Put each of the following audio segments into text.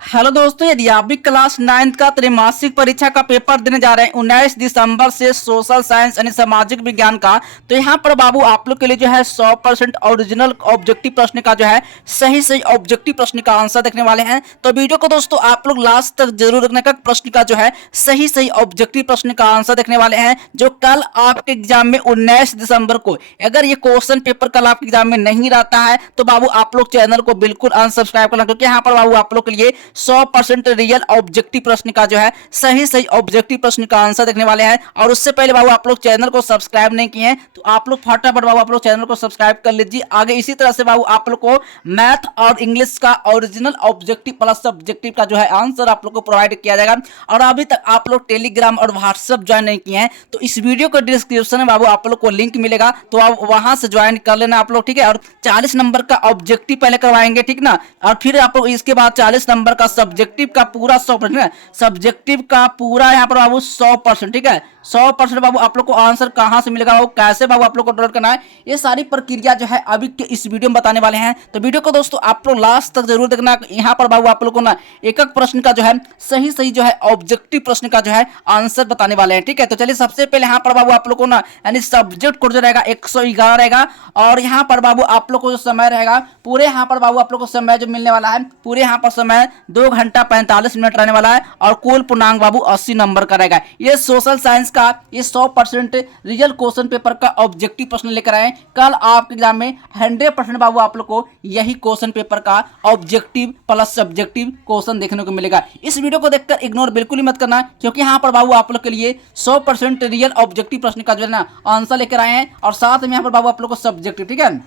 Hello दोस्तों, यदि आप भी क्लास 9 का त्रैमासिक परीक्षा का पेपर देने जा रहे हैं 19 दिसंबर से सोशल साइंस यानी सामाजिक विज्ञान का, तो यहाँ पर बाबू आप लोग के लिए जो है 100% ओरिजिनल ऑब्जेक्टिव प्रश्न का जो है सही सही ऑब्जेक्टिव प्रश्न का आंसर देखने वाले हैं। तो वीडियो को दोस्तों आप लोग लास्ट तक जरूर रखने का, प्रश्न का जो है सही सही ऑब्जेक्टिव प्रश्न का आंसर देखने वाले हैं जो कल आपके एग्जाम में 19 दिसंबर को, अगर ये क्वेश्चन पेपर कल आपके एग्जाम में नहीं रहता है तो बाबू आप लोग चैनल को बिल्कुल अनसब्सक्राइब करना, क्योंकि यहाँ पर बाबू आप लोग के लिए 100% रियल ऑब्जेक्टिव प्रश्न का जो है सही सही ऑब्जेक्टिव प्रश्न का आंसर देखने वाले हैं। और उससे पहले बाबू आप लोग चैनल को सब्सक्राइब नहीं किए हैं तो आप लोग फटाफट बाबू आप लोग चैनल को सब्सक्राइब कर लीजिए। आगे इसी तरह से बाबू आप लोग को मैथ और इंग्लिश का ओरिजिनल ऑब्जेक्टिव प्लस सब्जेक्टिव का जो है आंसर आप लोग को प्रोवाइड किया जाएगा। और अभी तक आप लोग टेलीग्राम और व्हाट्सएप ज्वाइन नहीं किए हैं तो इस वीडियो के डिस्क्रिप्शन में बाबू आप लोग को लिंक मिलेगा, तो आप वहां से ज्वाइन कर लेना आप लोग, ठीक है। और 40 नंबर का ऑब्जेक्टिव पहले करवाएंगे, ठीक ना, और फिर आप लोग इसके बाद 40 नंबर का सब्जेक्टिव का पूरा 100%, सब्जेक्टिव का पूरा यहाँ पर बाबू 100%, ठीक है। 100% बाबू आप लोग को आंसर कहां से मिलेगा, वो कैसे बाबू आप लोग को डाउनलोड करना है, ये सारी प्रक्रिया जो है अभी के इस वीडियो में बताने वाले हैं। तो वीडियो को दोस्तों आप लोग लास्ट तक जरूर देखना। यहाँ पर बाबू आप लोग को ना एक एक प्रश्न का जो है सही सही जो है ऑब्जेक्टिव प्रश्न का जो है आंसर बताने वाले हैं, ठीक है। तो चलिए सबसे पहले यहाँ पर बाबू आप लोग को ना यानी सब्जेक्ट कोड जो रहेगा 111 रहेगा, और यहाँ पर बाबू आप लोग को जो समय रहेगा पूरे, यहाँ पर बाबू आप लोग को समय जो मिलने वाला है पूरे यहाँ पर समय 2 घंटा 45 मिनट रहने वाला है, और कुल पूर्णांक बाबू 80 नंबर का रहेगा। ये सोशल साइंस का ये 100% रियल क्वेश्चन पेपर का ऑब्जेक्टिव प्रश्न लेकर आए। कल आपके एग्जाम में 100% बाबू आप लोग को यही क्वेश्चन पेपर का ऑब्जेक्टिव प्लस सब्जेक्टिव क्वेश्चन देखने को मिलेगा। इस वीडियो को देखकर इग्नोर बिल्कुल ही मत करना, क्योंकि यहाँ पर बाबू आप लोग के लिए 100% रियल ऑब्जेक्टिव प्रश्न का जो है ना आंसर लेकर आए हैं, और साथ में यहाँ पर बाबू आप लोग को सब्जेक्टिव, ठीक है,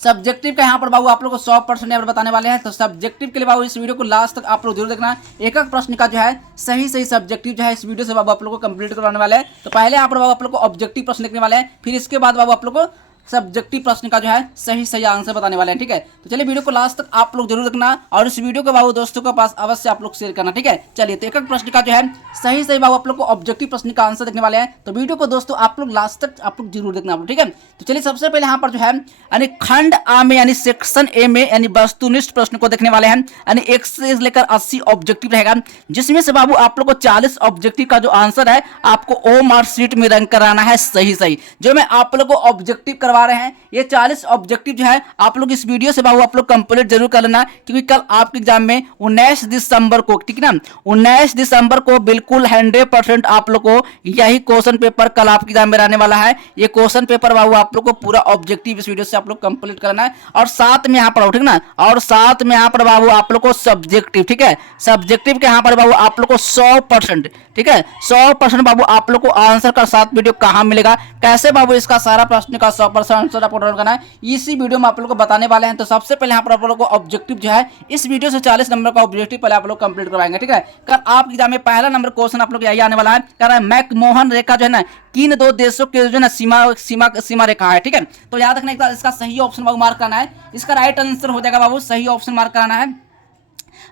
सब्जेक्टिव का यहाँ पर बाबू आप लोग को 100% यहाँ पर बताने वाले हैं। तो सब्जेक्टिव के लिए बाबू इस वीडियो को लास्ट तक आप लोग जरूर देखना। एक एक प्रश्न का जो है सही सही सब्जेक्टिव जो है इस वीडियो से बाबू आप लोग को कंप्लीट करवाने वाले हैं। तो पहले यहाँ पर बाबू आप लोग को ऑब्जेक्टिव प्रश्न लिखने वाले हैं, फिर इसके बाद बाबू आप लोग को सब्जेक्टिव प्रश्न का जो है सही सही आंसर बताने वाले हैं, ठीक है। तो चलिए वीडियो को लास्ट तक आप लोग जरूर देखना, और इस वीडियो को बाबू दोस्तों के पास अवश्य आप लोग शेयर करना, ठीक है। चलिए तो एक एक प्रश्न का जो है सही सही बाबू आप लोग को ऑब्जेक्टिव प्रश्न का आंसर देखने वाले हैं। तो वीडियो को दोस्तों आप लोग लास्ट तक आप लोग जरूर देखना, ठीक है। तो चलिए सबसे पहले यहाँ पर जो है यानी खंड आ में यानी सेक्शन ए में यानी वस्तुनिष्ठ प्रश्न को देखने वाले हैं, यानी 1 से लेकर 80 ऑब्जेक्टिव रहेगा, जिसमें से बाबू आप लोग को 40 ऑब्जेक्टिव का जो आंसर है आपको ओ मार्कशीट में रंग कराना है सही सही। जो मैं आप लोग को ऑब्जेक्टिव करवा रहे हैं ये 40 ऑब्जेक्टिव जो है आप लोग इस वीडियो से बाबू आप लोग कंप्लीट जरूर कर लेना, क्योंकि कल आपके एग्जाम में 19 दिसंबर को, ठीक है ना, 19 दिसंबर को बिल्कुल 100% आप लोग को यही क्वेश्चन पेपर कल आपके एग्जाम में रहने वाला है। ये क्वेश्चन पेपर बाबू आप लोग को पूरा ऑब्जेक्टिव इस वीडियो से आप लोग कंप्लीट करना है, और साथ में यहाँ पर, ठीक ना, और साथ में यहाँ पर बाबू आप लोग को सब्जेक्टिव, ठीक है, सब्जेक्टिव के यहाँ पर बाबू आप लोग को 100%, ठीक है, 100% बाबू आप लोग को आंसर का साथ वीडियो कहाँ मिलेगा, कैसे बाबू इसका सारा प्रश्न का 100% आंसर आपको डाउनलोड करना है, इसी वीडियो में आप लोग को बताने वाले हैं। तो सबसे पहले यहाँ पर आप लोग को ऑब्जेक्टिव जो है इस वीडियो से 40 नंबर का ऑब्जेक्टिव पहले आप लोग कंप्लीट करवाएंगे, ठीक है। कल आप एग्जाम में पहला नंबर क्वेश्चन आप लोग यही आने वाला है, कह रहा है मैकमोहन रेखा जो है ना किन 2 देशों के जो है ना सीमा रेखा है, ठीक है। तो याद रखना इसका सही ऑप्शन बाबू मार्क करना है, इसका राइट आंसर हो जाएगा बाबू, सही ऑप्शन मार्क कराना है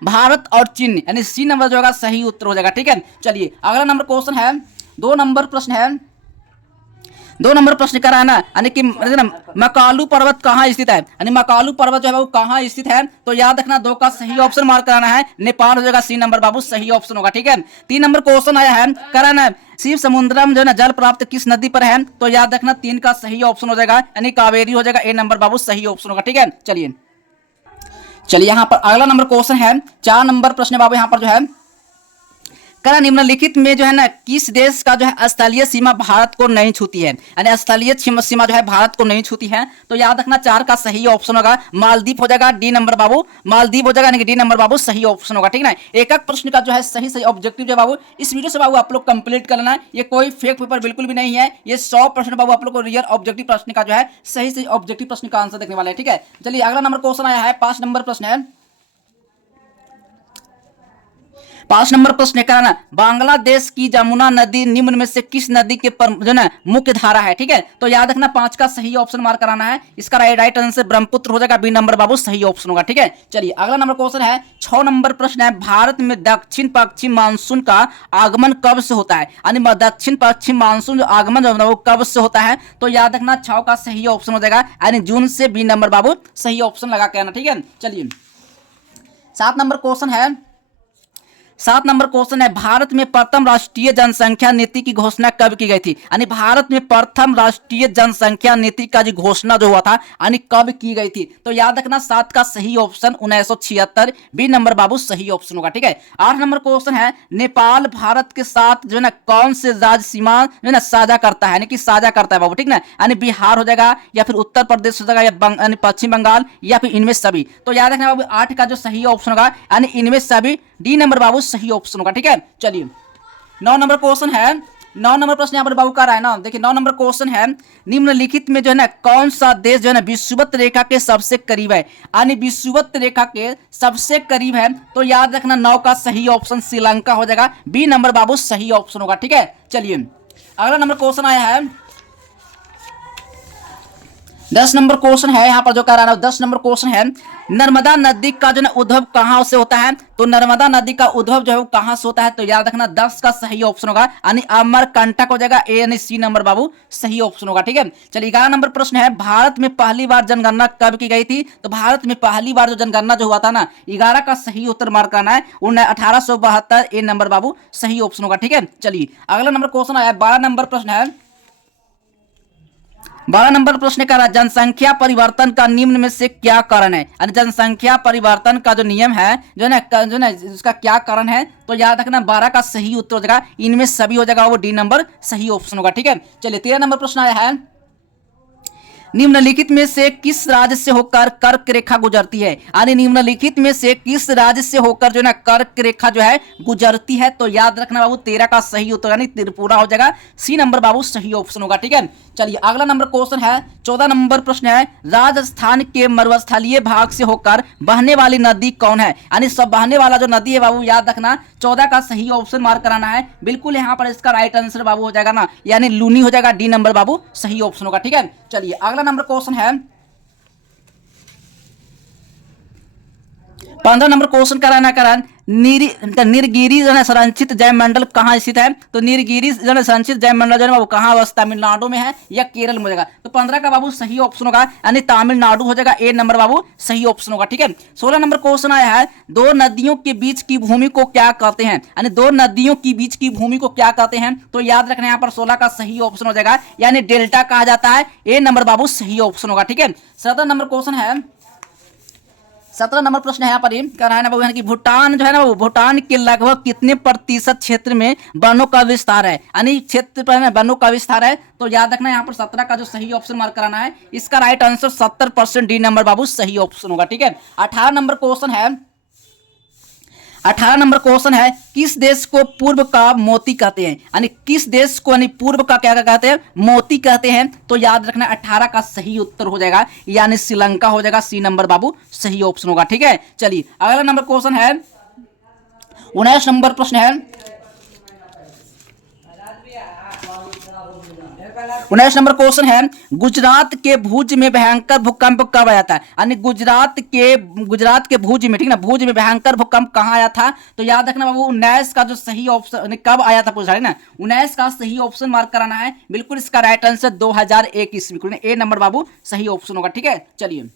भारत और चीन, यानी सी नंबर जो होगा सही उत्तर हो जाएगा, ठीक है। चलिए अगला नंबर क्वेश्चन है 2 नंबर प्रश्न है, 2 नंबर प्रश्न कर रहा है ना, यानी कि मकालू पर्वत कहाँ स्थित है, यानी मकालू पर्वत जो है वो कहाँ स्थित है। तो याद रखना 2 का सही ऑप्शन मार्क कराना है, नेपाल हो जाएगा सी नंबर बाबू, सही ऑप्शन होगा, ठीक है। 3 नंबर क्वेश्चन आया है, कह रहा है शिव समुद्रम जो है ना जल प्राप्त किस नदी पर है। तो याद रखना 3 का सही ऑप्शन हो जाएगा, यानी कावेरी हो जाएगा, ए नंबर बाबू सही ऑप्शन होगा, ठीक है। चलिए यहाँ पर अगला नंबर क्वेश्चन है 4 नंबर प्रश्न बाबू यहाँ पर जो है करा निम्नलिखित में जो है ना किस देश का जो है स्थलीय सीमा भारत को नहीं छूती है, यानी स्थलीय सीमा जो है भारत को नहीं छूती है। तो याद रखना 4 का सही ऑप्शन होगा मालदीव हो जाएगा, डी नंबर बाबू मालदीव हो जाएगा, यानी कि डी नंबर बाबू सही ऑप्शन होगा, ठीक है। एक एक प्रश्न का जो है सही सही ऑब्जेक्टिव जो बाबू इस वीडियो से बाबू आप लोग कंप्लीट कर लेना, ये कोई फेक पेपर बिल्कुल भी नहीं है, ये 100% बाबू आप लोग को रियल ऑब्जेक्टिव प्रश्न का जो है सही सही ऑब्जेक्टिव प्रश्न का आंसर देखने वाला है, ठीक है। चलिए अगला नंबर क्वेश्चन आया है 5 नंबर प्रश्न है, 5 नंबर प्रश्न है ना बांग्लादेश की जमुना नदी निम्न में से किस नदी के जो ना मुख्य धारा है, ठीक है। तो याद रखना 5 का सही ऑप्शन मार्क कराना है, इसका राइट आंसर ब्रह्मपुत्र हो जाएगा, बी नंबर बाबू सही ऑप्शन होगा, ठीक है। चलिए अगला नंबर क्वेश्चन है 6 नंबर प्रश्न है भारत में दक्षिण पश्चिम मानसून का आगमन कब से होता है, यानी दक्षिण पश्चिम मानसून जो आगमन जो वो कब से होता है। तो याद रखना 6 का सही ऑप्शन हो जाएगा, यानी जून से, बी नंबर बाबू सही ऑप्शन लगा के आना, ठीक है। चलिए 7 नंबर क्वेश्चन है, 7 नंबर क्वेश्चन है, भारत में प्रथम राष्ट्रीय जनसंख्या नीति की घोषणा कब की गई थी? यानी भारत में प्रथम राष्ट्रीय जनसंख्या नीति का जो घोषणा जो हुआ था यानी कब की गई थी? तो याद रखना 7 का सही ऑप्शन 1976, बी नंबर बाबू सही ऑप्शन होगा। ठीक है। 8 नंबर क्वेश्चन है, नेपाल भारत के साथ जो है ना कौन से राज्य सीमा जो है ना साझा करता है, यानी कि साझा करता है बाबू, ठीक ना, यानी बिहार हो जाएगा या फिर उत्तर प्रदेश हो जाएगा या पश्चिम बंगाल या फिर इनमें सभी। तो याद रखना बाबू 8 का जो सही ऑप्शन होगा यानी इनमें सभी, डी नंबर बाबू सही ऑप्शन होगा। ठीक है। चलिए 9 नंबर क्वेश्चन है, 9 नंबर प्रश्न यहाँ पर बाबू का रहा है ना, देखिए 9 नंबर क्वेश्चन है, निम्नलिखित में जो है ना कौन सा देश जो है ना विषुवत रेखा के सबसे करीब है, यानी विषुवत रेखा के सबसे करीब है। तो याद रखना 9 का सही ऑप्शन श्रीलंका हो जाएगा, बी नंबर बाबू सही ऑप्शन होगा। ठीक है। चलिए अगला नंबर क्वेश्चन आया है 10 नंबर क्वेश्चन है, यहाँ पर जो कह रहा है 10 नंबर क्वेश्चन है, नर्मदा नदी का जो है उद्भव कहाँ से होता है? तो नर्मदा नदी का उद्भव जो है वो कहाँ से होता है? तो याद रखना 10 का सही ऑप्शन होगा यानी अमरकंटक हो जाएगा, ए यानी सी नंबर बाबू सही ऑप्शन होगा। ठीक है। चलिए 11 नंबर प्रश्न है, भारत में पहली बार जनगणना कब की गई थी? तो भारत में पहली बार जो जनगणना जो हुआ था ना, 11 का सही उत्तर मार्क करना है, 1872, ए नंबर बाबू सही ऑप्शन होगा। ठीक है। चलिए अगला नंबर क्वेश्चन आया 12 नंबर प्रश्न है, 12 नंबर प्रश्न का जनसंख्या परिवर्तन का निम्न में से क्या कारण है? यानी जनसंख्या परिवर्तन का जो नियम है जो ना उसका क्या कारण है? तो याद रखना 12 का सही उत्तर हो जाएगा, इनमें सभी हो जाएगा, वो डी नंबर सही ऑप्शन होगा। ठीक है। चलिए 13 नंबर प्रश्न आया है, निम्नलिखित में से किस राज्य से होकर कर्क रेखा गुजरती है? यानी निम्नलिखित में से किस राज्य से होकर जो है ना कर्क रेखा जो है गुजरती है? तो याद रखना बाबू 13 का सही उत्तर यानी त्रिपुरा हो जाएगा, सी नंबर बाबू सही ऑप्शन होगा। ठीक है। चलिए अगला नंबर क्वेश्चन है 14 नंबर प्रश्न है, राजस्थान के मरुस्थलीय भाग से होकर बहने वाली नदी कौन है? यानी सब बहने वाला जो नदी है बाबू याद रखना 14 का सही ऑप्शन मार्क कराना है, बिल्कुल यहाँ पर इसका राइट आंसर बाबू हो जाएगा ना, यानी लूनी हो जाएगा, डी नंबर बाबू सही ऑप्शन होगा। ठीक है। चलिए अगला नंबर क्वेश्चन है 15 नंबर क्वेश्चन कराना नीलगिरी संरक्षित जैवमंडल कहाँ स्थित है? तो नीलगिरी संरक्षित जैवमंडल जो है वो कहाँ बस तमिलनाडु में है या केरल में हो जाएगा? तो 15 का बाबू सही ऑप्शन होगा यानी तमिलनाडु हो जाएगा, ए नंबर बाबू सही ऑप्शन होगा। ठीक है। 16 नंबर क्वेश्चन आया है, दो नदियों के बीच की भूमि को क्या कहते हैं? यानी दो नदियों के बीच की भूमि को क्या कहते हैं? तो याद रखना यहाँ पर 16 का सही ऑप्शन हो जाएगा यानी डेल्टा कहा जाता है, ए नंबर बाबू सही ऑप्शन होगा। ठीक है। 17 नंबर क्वेश्चन है, 17 नंबर प्रश्न है यहाँ पर कह रहा है ना बाबू कि भूटान जो है ना भूटान के लगभग कितने प्रतिशत क्षेत्र में वनों का विस्तार है? यानी क्षेत्र पर वनों का विस्तार है। तो याद रखना यहाँ पर 17 का जो सही ऑप्शन मार्क कराना है, इसका राइट आंसर 70%, डी नंबर बाबू सही ऑप्शन होगा। ठीक है। 18 नंबर क्वेश्चन है, 18 नंबर क्वेश्चन है, किस देश को पूर्व का मोती कहते हैं? यानी किस देश को यानी पूर्व का क्या कहते हैं? मोती कहते हैं। तो याद रखना 18 का सही उत्तर हो जाएगा यानी श्रीलंका हो जाएगा, सी नंबर बाबू सही ऑप्शन होगा। ठीक है। चलिए अगला नंबर क्वेश्चन है 19 नंबर प्रश्न है, 19 नंबर क्वेश्चन है, गुजरात के भुज में भयंकर भूकंप कब आया था? यानी गुजरात के भुज में, ठीक ना, भुज में भयंकर भूकंप कहाँ आया था? तो याद रखना बाबू 19 का जो सही ऑप्शन कब आया था पूछ रहा है ना, 19 का सही ऑप्शन मार्क कराना है, बिल्कुल इसका राइट आंसर 2001 ईस्वी को, ए नंबर बाबू सही ऑप्शन होगा। ठीक है। चलिए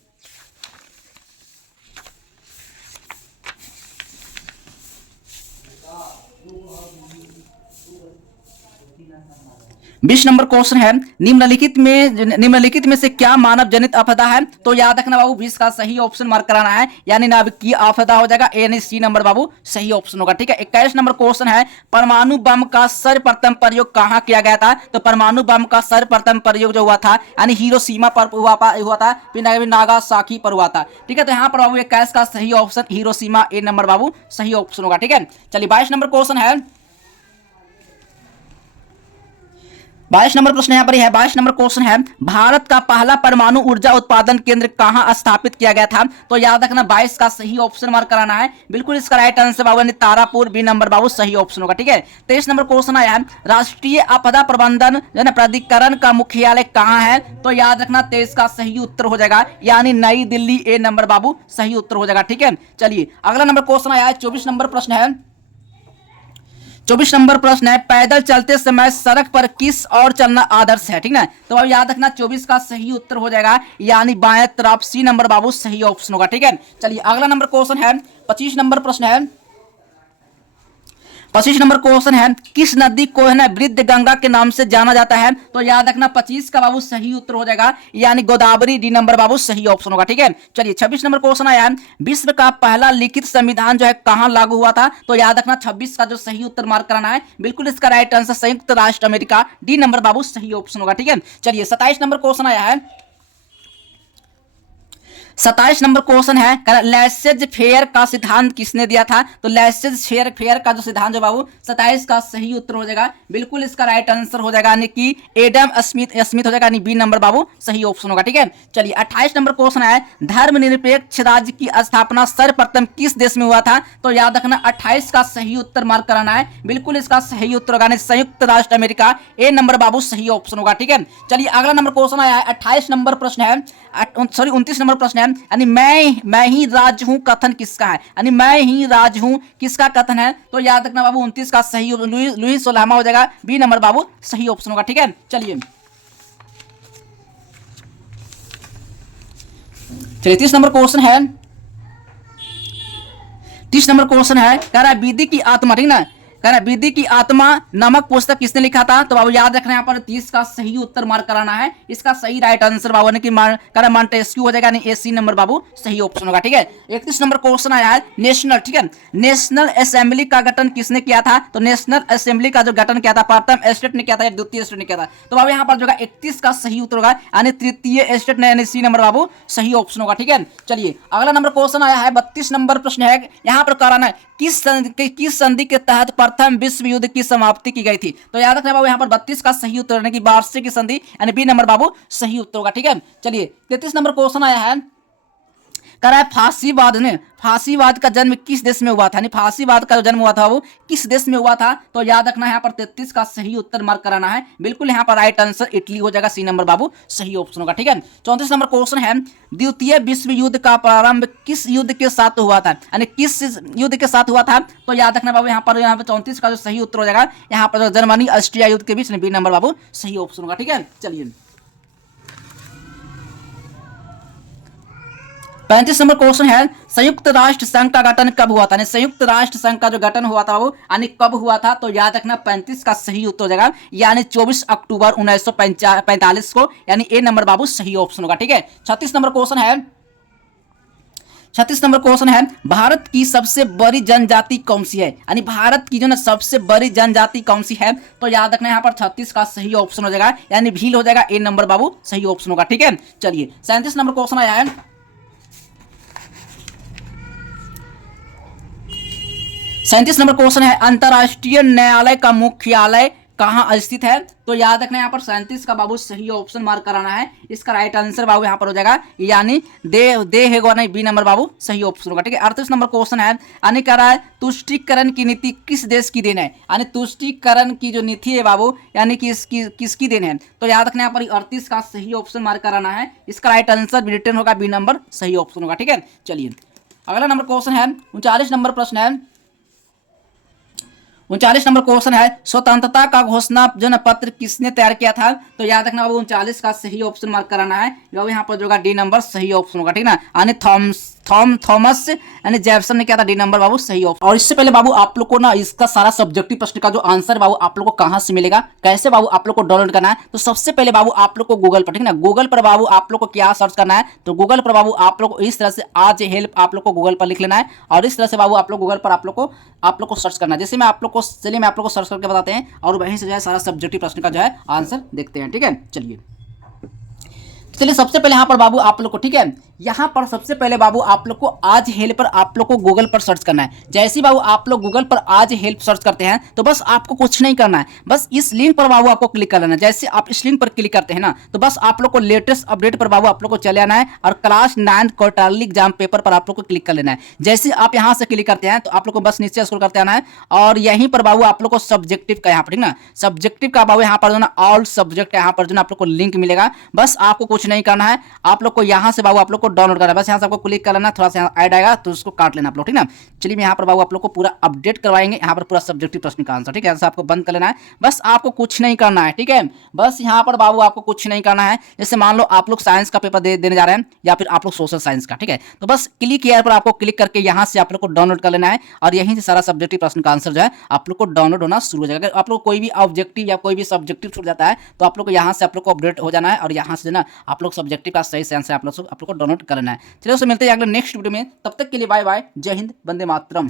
20 नंबर क्वेश्चन है, निम्नलिखित में से क्या मानव जनित आपदा है? तो याद रखना बाबू 20 का सही ऑप्शन मार्क कराना है यानी नाभिकीय आपदा हो जाएगा, यानी सी नंबर बाबू सही ऑप्शन होगा। ठीक है। 21 नंबर क्वेश्चन है, परमाणु बम का सर्वप्रथम प्रयोग कहां किया गया था? तो परमाणु बम का सर्वप्रथम प्रयोग जो हुआ था यानी हिरोशिमा पर हुआ था, फिर नागासाकी पर हुआ था। ठीक है। तो यहाँ पर बाबू 21 का सही ऑप्शन हिरोशिमा, ए नंबर बाबू सही ऑप्शन होगा। ठीक है। चलिए 22 नंबर क्वेश्चन है, 22 नंबर प्रश्न यहाँ पर है, 22 नंबर क्वेश्चन है, भारत का पहला परमाणु ऊर्जा उत्पादन केंद्र कहां स्थापित किया गया था? तो याद रखना 22 का सही ऑप्शन मार्क कराना है, बिल्कुल इसका राइट आंसर बाबू यानी तारापुर, बी नंबर बाबू सही ऑप्शन होगा। ठीक है। 23 नंबर क्वेश्चन आया है, राष्ट्रीय आपदा प्रबंधन प्राधिकरण का मुख्यालय कहां है? तो याद रखना 23 का सही उत्तर हो जाएगा यानी नई दिल्ली, ए नंबर बाबू सही उत्तर हो जाएगा। ठीक है। चलिए अगला नंबर क्वेश्चन आया है 24 नंबर प्रश्न है, 24 नंबर प्रश्न है, पैदल चलते समय सड़क पर किस और चलना आदर्श है, ठीक ना। तो अब याद रखना 24 का सही उत्तर हो जाएगा यानी बाएं तरफ, सी नंबर बाबू सही ऑप्शन होगा, ठीक है। चलिए अगला नंबर क्वेश्चन है 25 नंबर प्रश्न है। 25 नंबर क्वेश्चन है, किस नदी को है ना वृद्ध गंगा के नाम से जाना जाता है। तो याद रखना 25 का बाबू सही उत्तर हो जाएगा यानी गोदावरी, डी नंबर बाबू सही ऑप्शन होगा, ठीक है। चलिए 26 नंबर क्वेश्चन आया है, विश्व का पहला लिखित संविधान जो है कहां लागू हुआ था। तो याद रखना 26 का जो सही उत्तर मार्क कराना है, बिल्कुल इसका राइट आंसर संयुक्त राष्ट्र अमेरिका, डी नंबर बाबू सही ऑप्शन होगा, ठीक है। चलिए 27 नंबर क्वेश्चन आया है। 27 नंबर क्वेश्चन है, लैसेज फेयर का सिद्धांत किसने दिया था। तो लैसेज फेयर का जो सिद्धांत जो बाबू 27 का सही उत्तर हो जाएगा, बिल्कुल इसका राइट आंसर हो जाएगा यानी कि एडम स्मिथ हो जाएगा यानी बी नंबर बाबू सही ऑप्शन होगा, ठीक है। चलिए 28 नंबर क्वेश्चन है, धर्मनिरपेक्ष राज्य की स्थापना सर्वप्रथम किस देश में हुआ था। तो याद रखना 28 का सही उत्तर मार्क कराना है, बिल्कुल इसका सही उत्तर होगा संयुक्त राष्ट्र अमेरिका, ए नंबर बाबू सही ऑप्शन होगा, ठीक है। चलिए अगला नंबर क्वेश्चन आया है 28 नंबर प्रश्न है, सॉरी 29 नंबर प्रश्न है, यानी मैं ही राज हूं कथन किसका है, यानी मैं ही राज हूं किसका कथन है। तो याद रखना बाबू 29 का सही लुईस सोलामा हो जाएगा, बी नंबर बाबू सही ऑप्शन होगा, ठीक है। चलिए 30 नंबर क्वेश्चन है। 30 नंबर क्वेश्चन है, कह रहा है विधि की आत्मा, ठीक ना, कह रहा है विधि की आत्मा नामक पुस्तक किसने लिखा था। तो बाबू याद रखना यहाँ पर 30 का सही उत्तर मार्क कराना है, इसका सही राइट आंसर बाबू ने कि मॉन्टेस्क्यू हो जाएगा, ए सी नंबर बाबू सही ऑप्शन होगा, ठीक है। 31 नंबर क्वेश्चन आया है, नेशनल, ठीक है, नेशनल असेंबली का गठन किसने किया था। तो नेशनल असेंबली का जो गठन किया था प्रथम स्टेट ने किया था या द्वितीय स्टेट ने किया था। तो बाबू यहाँ पर जो 31 का सही उत्तर होगा यानी तृतीय स्टेट ने, यानी सी नंबर बाबू सही ऑप्शन होगा, ठीक है। चलिए अगला नंबर क्वेश्चन आया है 32 नंबर प्रश्न है, यहाँ पर कराना है किस संधि के तहत प्रथम विश्व युद्ध की समाप्ति की गई थी। तो याद रखना बाबू यहाँ पर 32 का सही उत्तर है कि वार्षिक की संधि यानी बी नंबर बाबू सही उत्तर होगा, ठीक है। चलिए 33 नंबर क्वेश्चन आया है, कह रहा है फांसीवाद का जन्म किस देश में हुआ था, यानी फांसीवाद का जो जन्म हुआ था वो किस देश में हुआ था। तो याद रखना यहाँ पर 33 का सही उत्तर मार्क कराना है, बिल्कुल यहाँ पर राइट आंसर इटली हो जाएगा, सी नंबर बाबू सही ऑप्शन होगा, ठीक है। 34 नंबर क्वेश्चन है, द्वितीय विश्व युद्ध का प्रारंभ किस युद्ध के साथ हुआ था, यानी किस युद्ध के साथ हुआ था। तो याद रखना बाबू यहाँ पर 34 का जो सही उत्तर हो जाएगा यहाँ पर जर्मनी ऑस्ट्रिया युद्ध के बीच, बी नंबर बाबू सही ऑप्शन होगा, ठीक है। चलिए 35 नंबर क्वेश्चन है, संयुक्त राष्ट्र संघ का गठन कब हुआ था, संयुक्त राष्ट्र संघ का जो गठन हुआ था वो यानी कब हुआ था। तो याद रखना 35 का सही उत्तर हो जाएगा यानी 24 अक्टूबर 1945 को, यानी ए नंबर बाबू सही ऑप्शन होगा, ठीक है। 36 नंबर क्वेश्चन है, 36 नंबर क्वेश्चन है, भारत की सबसे बड़ी जनजाति कौन सी है, यानी भारत की जो ना सबसे बड़ी जनजाति कौन सी है। तो याद रखना यहाँ पर 36 का सही ऑप्शन हो जाएगा यानी भील हो जाएगा, ए नंबर बाबू सही ऑप्शन होगा, ठीक है। चलिए 37 नंबर क्वेश्चन आया है, 37 नंबर क्वेश्चन है, अंतरराष्ट्रीय न्यायालय का मुख्यालय कहां स्थित है। तो याद रखना यहाँ पर 37 का बाबू सही ऑप्शन मार्क कराना है, इसका राइट आंसर बाबू यहाँ पर हो जाएगा यानी दे है नहीं, बी नंबर बाबू सही ऑप्शन होगा, ठीक है। 38 नंबर क्वेश्चन है, यानी कह रहा है तुष्टीकरण की नीति किस देश की देन है, यानी तुष्टीकरण की जो नीति है बाबू यानी कि किसकी देन है। तो याद रखना यहाँ पर 38 का सही ऑप्शन मार्क कराना है, इसका राइट आंसर ब्रिटेन होगा, बी नंबर सही ऑप्शन होगा, ठीक है। चलिए अगला नंबर क्वेश्चन है 39 नंबर प्रश्न है, 39 नंबर क्वेश्चन है, स्वतंत्रता का घोषणा पत्र किसने तैयार किया था। तो याद रखना बाबू 39 का सही ऑप्शन मार्क कराना है, यहाँ पर जो डी नंबर सही ऑप्शन होगा, ठीक ना, यानी थॉमस यानी जेफरसन ने किया था, डी नंबर बाबू सही ऑप्शन। और इससे पहले बाबू आप लोग को ना इसका सारा सब्जेक्टिव प्रश्न का जो आंसर बाबू आप लोग को कहां से मिलेगा, कैसे बाबू आप लोग को डाउनलोड करना है। तो सबसे पहले बाबू आप लोग को गूगल पर, ठीक ना, गूगल पर बाबू आप लोग को क्या सर्च करना है। तो गूगल पर बाबू आप लोग को इस तरह से आज हेल्प आप लोग को गूगल पर लिख लेना है और इस तरह से बाबू आप लोग गूगल पर आप लोग को सर्च करना है। जैसे मैं आप लोग को चलिए मैं आप लोग को सर्च करके बताते हैं और वहीं से जो है सारा सब्जेक्टिव प्रश्न का जो है आंसर देखते हैं, ठीक है। चलिए सबसे पहले यहाँ पर बाबू आप लोग को, ठीक है, यहाँ पर सबसे पहले बाबू आप लोग को आज हेल्प पर आप लोग को गूगल पर सर्च करना है। जैसे ही बाबू आप लोग गूगल पर आज हेल्प सर्च करते हैं तो बस आपको कुछ नहीं करना है, बस इस लिंक पर बाबू आपको क्लिक कर लेना है। जैसे आप इस लिंक पर क्लिक करते हैं ना तो बस आप लोग को लेटेस्ट अपडेट पर बाबू आप लोग को चले आना है और क्लास 9 क्वार्टरली एग्जाम पेपर पर आप लोग को क्लिक कर लेना है। जैसे आप यहाँ से क्लिक करते हैं तो आप लोग को बस नीचे स्क्रॉल करते आना है और यहीं पर बाबू आप लोग को सब्जेक्टिव का यहाँ पर, ठीक ना, सब्जेक्टिव का बाबू यहाँ पर जो ना ऑल सब्जेक्ट यहाँ पर जो ना आप लोग को लिंक मिलेगा। बस आपको कुछ नहीं करना है, आप लोग को यहाँ से बाबू आप लोग को आपको डाउनलोड करना है। बस यहाँ से आपको क्लिक कर लेना, थोड़ा सा यहाँ ऐड आएगा तो उसको काट लेना आप लोग, ठीक ना। चलिए मैं यहाँ पर बाबू आप लोग को पूरा अपडेट करवाएंगे, यहाँ पर पूरा सब्जेक्टिव प्रश्न का आंसर, ठीक है। आपको बंद कर लेना है, बस आपको कुछ नहीं करना है, ठीक है। बस यहाँ पर बाबू आपको कुछ नहीं करना है। जैसे मान लो आप लोग साइंस का पेपर देने जा रहे हैं या फिर आप लोग सोशल साइंस का, ठीक है। तो बस क्लिक किया पर आपको क्लिक करके यहाँ से आप लोग को डाउनलोड कर लेना है और यहीं से सारा सब्जेक्टिव प्रश्न का आंसर जो है आप लोग को डाउनलोड होना शुरू हो जाएगा। अगर आप लोग कोई भी ऑब्जेक्टिव या कोई भी सब्जेक्टिव छूट जाता है तो आप लोग को यहाँ से आप लोग को अपडेट हो जाना है और यहाँ से ना आप लोग सब्जेक्टिव का सही आंसर आप लोग को डाउनलोड करना है। चलिए उससे मिलते हैं अगले नेक्स्ट वीडियो में, तब तक के लिए बाय बाय, जय हिंद, वंदे मातरम।